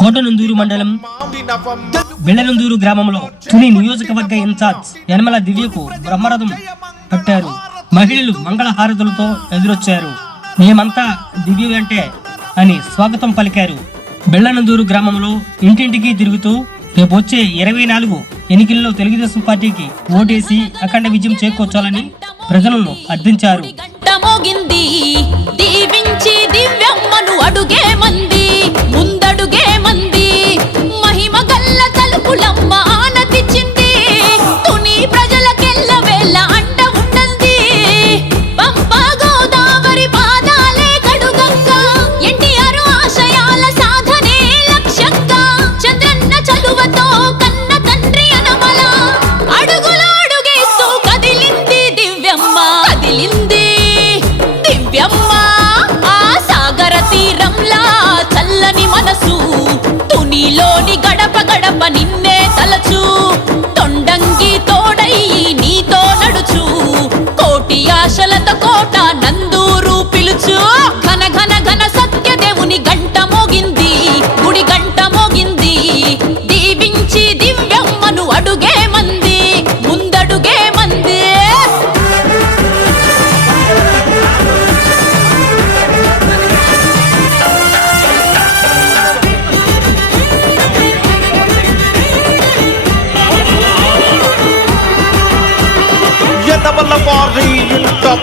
కోటనందూరు మండలం బెళ్లనందూరు గ్రామంలో తుని నియోజకవర్గ ఇన్ఛార్జ్ యనమల దివ్యకు బ్రహ్మరథం పట్టారు. మహిళలు మంగళహారతులతో ఎదురొచ్చారు. మేమంతా దివ్య వెంటే అని స్వాగతం పలికారు. బెళ్లనందూరు గ్రామంలో ఇంటింటికి తిరుగుతూ రేపు వచ్చే 24 ఎన్నికల్లో తెలుగుదేశం పార్టీకి ఓటేసి అఖండ విజయం చేకూర్చాలని ప్రజలను అర్థించారు. అడుగే మంది ముందడుగే మంది మహిమ గల్ల తలుపులమ్మ ఆనతిచ్చింది. తుని ప్రజలకెల్ల వేళ అండ ఉండంది. పంపా గోదావరి పాదాలే గడుగంగా ఎన్టీఆర్ ఆశయాల సాధనే లక్ష్యంగా చంద్రన్న చలువతో కన్న తండ్రి అనమల అడుగుల అడుగేస్తూ కదిలింది దివ్యమ్మ. కదిలింది దివ్యమ్మ చల్లని మనసు తునిలోని గడప గడప నిన్నే తలచు. తొండంగి తోడై నీతో నడుచు. కోటి ఆశలతో కోట నందూరు పిలుచు. ఘన ఘన ఘన సత్యదేవుని గంట మోగింది. గుడి గంట మోగింది. దీవించి దివ్యమ్మను అడుగే మంది ముందడుగే మంది.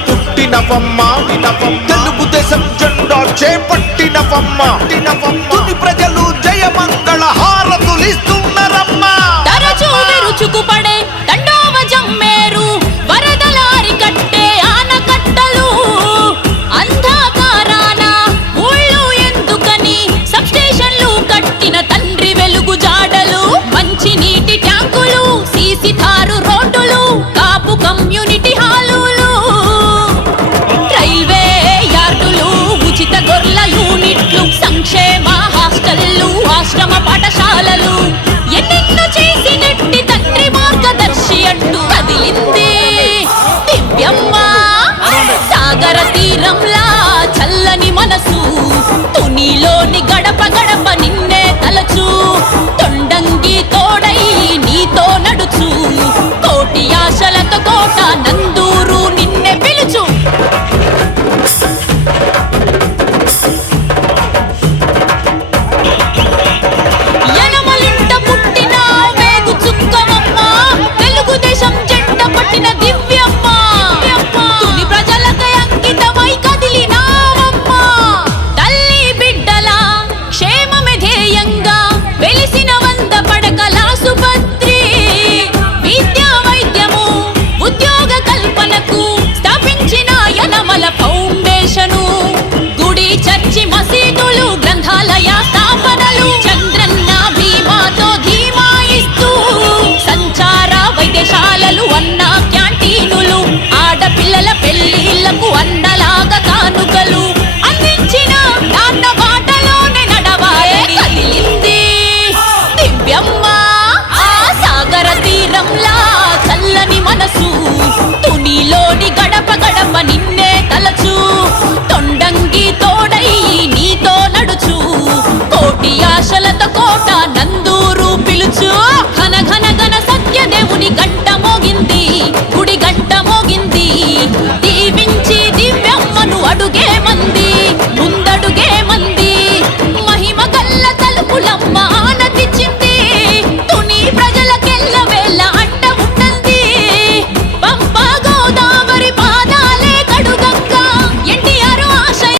పుట్టినవమ్మ తెలుగుదేశం జెండా చేపట్టినవమ్మ. తుని ప్రజలు జయమంగళ హారతులిస్తున్నారమ్మ. తరచూ విరుచుకుపడే తండోవ జమ్మేరు వరదలారి కట్టే ఆనకట్టలు అంధకారాన ఊళ్ళు ఎందుకని సబ్స్టేషన్లు కట్టిన తండ్రి వెలుగు జాడలు. మంచి నీటి ట్యాంకులు సీసీ తారు రోడ్డులు కాపు కమ్యూనిటీ హాలులు రైల్వే యార్డులు ఉచిత గొర్ల యూనిట్లు సంక్షేమ హాస్టళ్లు ఆశ్రమ పాఠశాలలు ఎన్నెన్నో చేసి నెట్టి తండ్రి మార్గదర్శి అంటూ కదిలింది దివ్యమ్మ. సాగర తీరంలా చల్లని మనసు తునిలోని గడప గడప నిన్నే తలచు. తొండంగి తోడై నీతో నడుచు. కోటి ఆశలతో కోట నందూరు నిన్నే పిలుచు. యనమలింట పుట్టిన వేగు చుక్కవమ్మ. తెలుగుదేశం జెండ పట్టిన దివ్యమ్మ. తుని ప్రజలకై అంకితమై కదిలినావమ్మ. తల్లి బిడ్డల క్షేమమే ధ్యేయంగా వెలిసిన 100 పడకల సుభద్రి. విద్యా వైద్యము ఉద్యోగ కల్పనకు స్థాపించిన యనమల ఫౌండేషను. గుడి చర్చి మసీదులు గ్రంథాలయ స్థాపనలు చంద్రన్న భీమాతో ధీమా ఇస్తూ సంచార వైద్యశాలలు అన్న క్యాంటీనులు ఆడపిల్లల పెళ్లిళ్లకు అన్నలాగా కానుకలు అందించిన నాన్న బాటలోనే నడవాయే కదిలింది దివ్యమ్మ. ఆ సాగర తీరంలా చల్లని మనసు తునిలోని గడప గడప నిన్నే